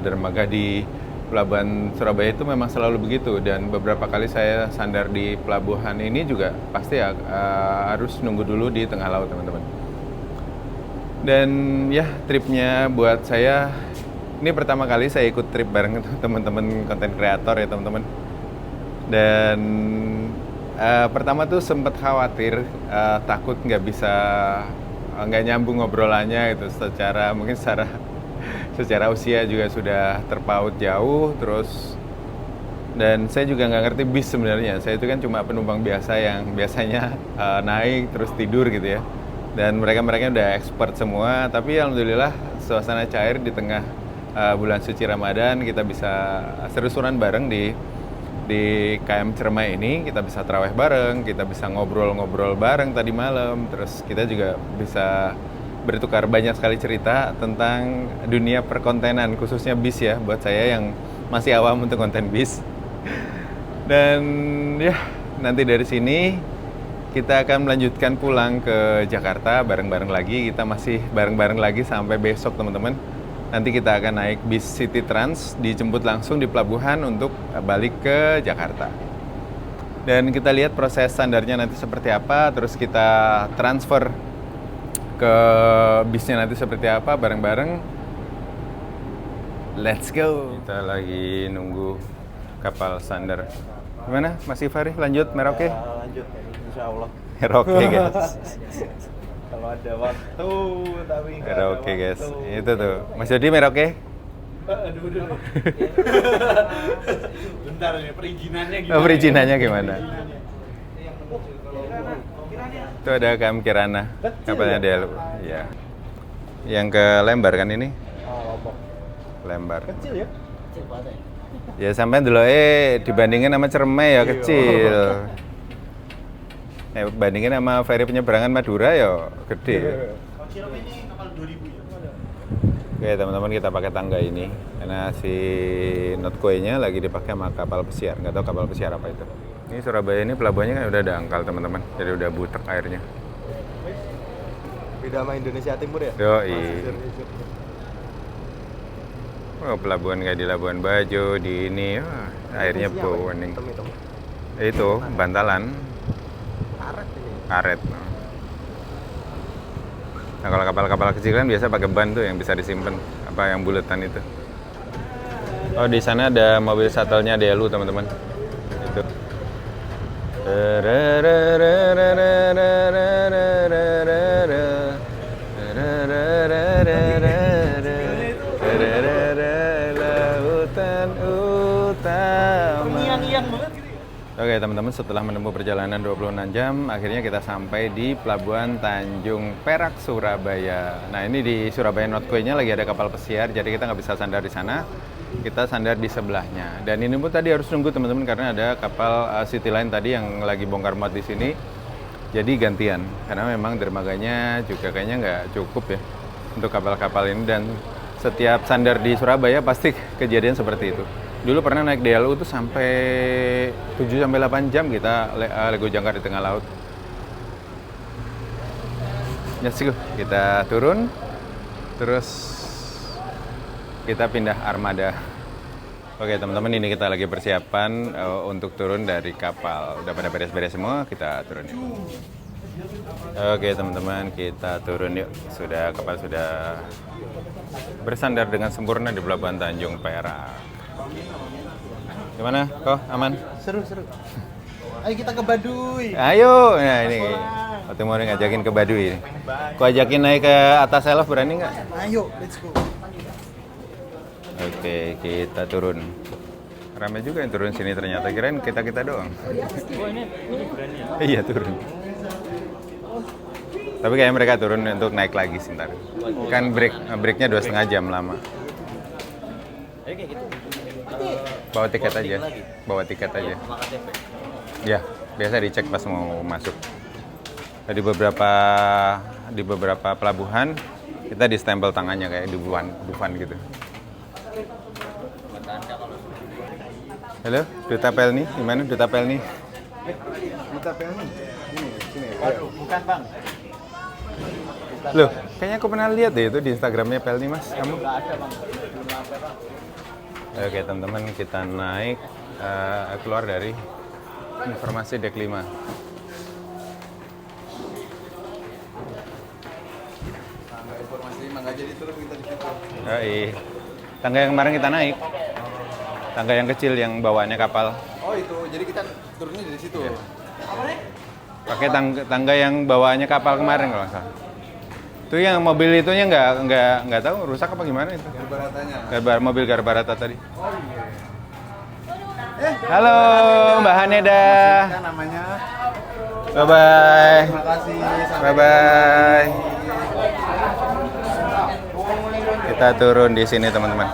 dermaga di Pelabuhan Surabaya itu memang selalu begitu, dan beberapa kali saya sandar di pelabuhan ini juga pasti harus nunggu dulu di tengah laut teman-teman. Dan ya tripnya buat saya ini pertama kali saya ikut trip bareng teman-teman konten kreator ya teman-teman. Dan pertama tuh sempat khawatir, takut nggak nyambung ngobrolannya gitu, mungkin secara usia juga sudah terpaut jauh, terus dan saya juga nggak ngerti bis sebenarnya. Saya itu kan cuma penumpang biasa yang biasanya naik terus tidur gitu ya, dan mereka udah expert semua. Tapi alhamdulillah suasana cair di tengah bulan suci Ramadan, kita bisa seru-seruan bareng di KM Cermai ini. Kita bisa tarawih bareng, kita bisa ngobrol-ngobrol bareng tadi malam, terus kita juga bisa bertukar banyak sekali cerita tentang dunia perkontenan, khususnya bis ya, buat saya yang masih awam untuk konten bis. Dan ya, nanti dari sini kita akan melanjutkan pulang ke Jakarta bareng-bareng lagi. Kita masih bareng-bareng lagi sampai besok teman-teman. Nanti kita akan naik bis City Trans, dijemput langsung di pelabuhan untuk balik ke Jakarta. Dan kita lihat proses sandarnya nanti seperti apa, terus kita transfer ke bisnya nanti seperti apa bareng-bareng. Let's go. Kita lagi nunggu kapal sandar. Gimana Mas Ifari, lanjut Merauke? Lanjut, insya Allah. Merauke guys. Kalau ada waktu, tapi nggak ada Merauke guys. waktu. Itu tuh. Mas Jody Merauke? Aduh. Bentar ini perizinannya gimana? Oh, perizinannya gimana? Itu ada KM Kirana, kapalnya Delu. Iya. Yang ke Lembar kan ini? Lombok. Lembar. Kecil ya? Ya sampai dulu dibandingin sama Cermai ya kecil. Bandingin sama ferry penyeberangan Madura ya gede. Ciremai ini kapal 2000 ya? Oke teman-teman, kita pakai tangga ini karena si Notkoe-nya lagi dipakai sama kapal pesiar. Nggak tahu kapal pesiar apa itu. Ini Surabaya ini pelabuhannya kan udah dangkal teman-teman, jadi udah butek airnya. Beda sama Indonesia Timur ya? Yoi. Oh, pelabuhan kayak di Labuan Bajo, di ini, airnya bening. Itu bantalan. Karet ini. Karet. Nah, kalau kapal-kapal kecil kan biasa pakai ban tuh yang bisa disimpan, apa yang buletan itu. Oh, di sana ada mobil shuttle-nya DLU, teman-teman. Itu. Lautan utama. Oke teman-teman, setelah menempuh perjalanan 26 jam, akhirnya kita sampai di Pelabuhan Tanjung Perak, Surabaya. Nah ini di Surabaya North Quay-nya lagi ada kapal pesiar, jadi kita nggak bisa sandar di sana, kita sandar di sebelahnya. Dan ini pun tadi harus nunggu teman-teman karena ada kapal City Line tadi yang lagi bongkar muat di sini, jadi gantian. Karena memang dermaganya juga kayaknya nggak cukup ya untuk kapal-kapal ini, dan setiap sandar di Surabaya pasti kejadian seperti itu. Dulu pernah naik DLU tuh sampai 7-8 jam kita lego jangkar di tengah laut. Let's go. Kita turun, terus kita pindah armada. Oke teman-teman, ini kita lagi persiapan untuk turun dari kapal. Udah pada beres-beres semua, kita turun yuk. Oke teman-teman, kita turun yuk. Kapal sudah bersandar dengan sempurna di Pelabuhan Tanjung Perak. Gimana? Kok aman? Seru. Ayo kita ke Baduy. Ayo. Nah ini waktu mau ngajakin ke Baduy. Kok ajakin naik ke atas elf, berani nggak? Ayo, let's go. Oke, kita turun. Ramai juga yang turun sini ternyata. Kirain kita doang. Oh ini berani ya? Iya turun. Tapi kayaknya mereka turun untuk naik lagi sebentar. Kan breaknya 2,5 jam lama. Ayo kayak gitu. Bawa tiket aja. Bawa tiket aja. Sama KTP. Ya, biasa dicek pas mau masuk. Di beberapa pelabuhan kita di stempel tangannya kayak di Dufan gitu. Halo, Duta Pelni, gimana Duta Pelni? Duta Pelni. Sini. Waduh, bukan bang. Loh, kayaknya aku pernah lihat deh itu di Instagramnya Pelni mas, kamu? Nggak ada bang. Belum sampai bang. Oke teman-teman, kita naik keluar dari informasi dek 5. Tangga informasi nggak jadi turun kita di situ. Oh, iya. Tangga yang kemarin kita naik, tangga yang kecil yang bawaannya kapal. Oh itu, jadi kita turunnya dari situ. Pakai tangga yang bawaannya kapal kemarin kalau nggak salah. Itu yang mobil itunya nggak tahu rusak apa gimana itu. Garbaratanya. Mobil Garbarata tadi. Oh iya. Halo Mbak Haneda. Kita namanya. Bye bye. Terima kasih. Bye bye. Kita turun di sini teman-teman.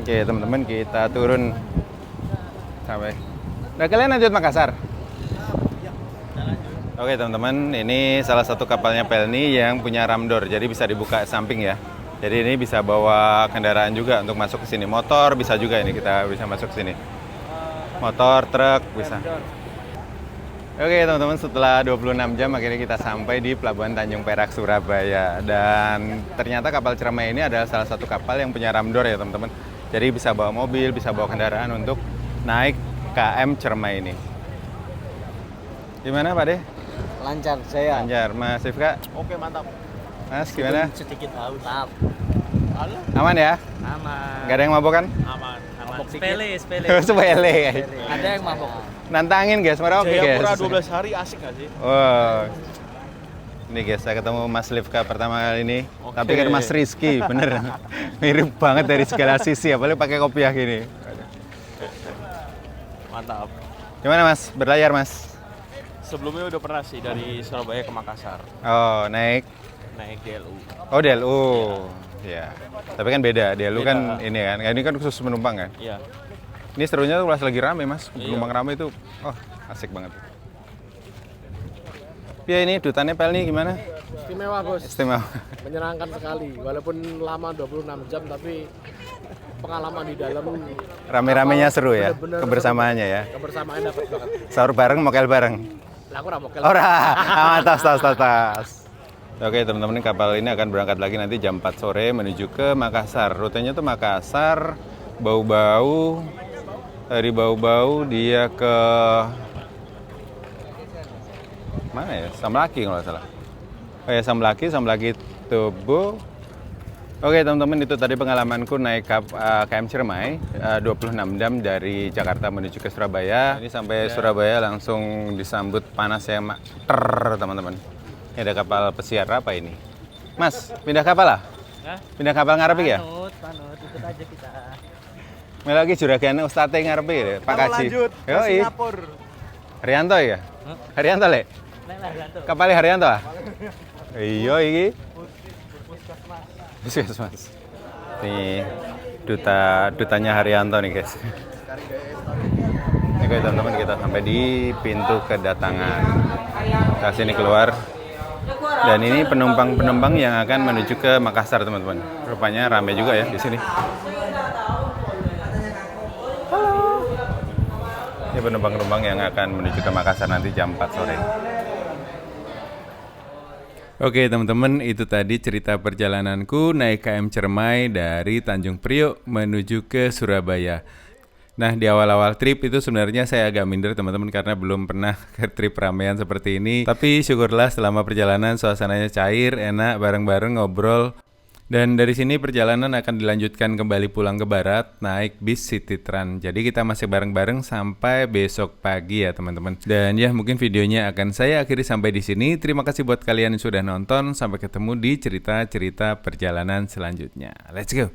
Oke teman-teman, kita turun sampai. Nah kalian lanjut Makassar. Oke teman-teman, ini salah satu kapalnya Pelni yang punya ramdor, jadi bisa dibuka samping ya. Jadi ini bisa bawa kendaraan juga untuk masuk ke sini. Motor bisa juga ini, kita bisa masuk ke sini. Motor, truk bisa. Oke teman-teman, setelah 26 jam akhirnya kita sampai di Pelabuhan Tanjung Perak, Surabaya. Dan ternyata kapal Cermai ini adalah salah satu kapal yang punya ramdor ya teman-teman. Jadi bisa bawa mobil, bisa bawa kendaraan untuk naik KM Cermai ini. Gimana Pak De? Lancar saya. Lancar, Mas Rifka? Oke mantap. Mas gimana? Sedikit haus. Maaf. Aman ya? Aman. Gak ada yang mabok kan? Aman. Sepele. Sepele. Ada yang mabok. Nantangin guys, Merauke guys. Jayapura 12 hari asik gak sih? Wow. Ini guys, saya ketemu Mas Rifka pertama kali ini. Oke. Tapi kan Mas Rizky, bener. Mirip banget dari segala sisi, apalagi pakai kopiah gini. Mantap. Gimana Mas? Berlayar Mas? Sebelumnya udah pernah sih dari Surabaya ke Makassar. Oh, naik DLU. Oh, DLU. Ya. Tapi kan beda. DLU Beda. kan ini kan. Ini kan khusus penumpang kan. Iya. Ini serunya tuh pas lagi rame, Mas. Iya. Penumpang rame itu. Oh, asik banget. Ya ini dutannya Pelni gimana? Istimewa bos, Istimewa. menyenangkan sekali. Walaupun lama 26 jam tapi pengalaman di dalam. Rame-ramenya seru ya, Bener-bener kebersamaannya ya. Kebersamaan dapat banget. Sahur bareng, mokel bareng. Lah aku ramokel. Ora, tas. Oke teman-teman, kapal ini akan berangkat lagi nanti jam 4 sore menuju ke Makassar. Rutenya tuh Makassar, Bau-Bau, dari Bau-Bau dia ke mana ya? Samlaki kalau nggak salah. Oh ya, Samlaki Tobo. Oke teman-teman, itu tadi pengalamanku naik KM Ciremai 26 jam dari Jakarta menuju ke Surabaya. Ini sampai Surabaya langsung disambut panas ya, teman-teman. Ini ada kapal pesiar apa ini? Mas, pindah kapal lah? Hah? Pindah kapal ngarepi ya? Panut, ikut aja kita. Lagi juragan Ustadz ngarepi ya, Pak Kaji. Lanjut ke Yoi. Singapura. Haryanto ya? Haryanto le? Kapalnya Haryanto ah? Iya iki. Puskesmas. Nih dutanya Haryanto nih guys. Oke teman-teman, kita sampai di pintu kedatangan. Kita sini keluar. Dan ini penumpang-penumpang yang akan menuju ke Makassar teman-teman. Rupanya ramai juga ya di sini. Halo. Ini penumpang-penumpang yang akan menuju ke Makassar nanti jam 4 sore. Oke teman-teman, itu tadi cerita perjalananku naik KM Ciremai dari Tanjung Priok menuju ke Surabaya. Nah di awal-awal trip itu sebenarnya saya agak minder teman-teman karena belum pernah ke trip ramean seperti ini. Tapi syukurlah selama perjalanan suasananya cair, enak, bareng-bareng ngobrol. Dan dari sini perjalanan akan dilanjutkan kembali pulang ke barat naik bis City Trans. Jadi kita masih bareng-bareng sampai besok pagi ya teman-teman. Dan ya mungkin videonya akan saya akhiri sampai di sini. Terima kasih buat kalian yang sudah nonton. Sampai ketemu di cerita-cerita perjalanan selanjutnya. Let's go.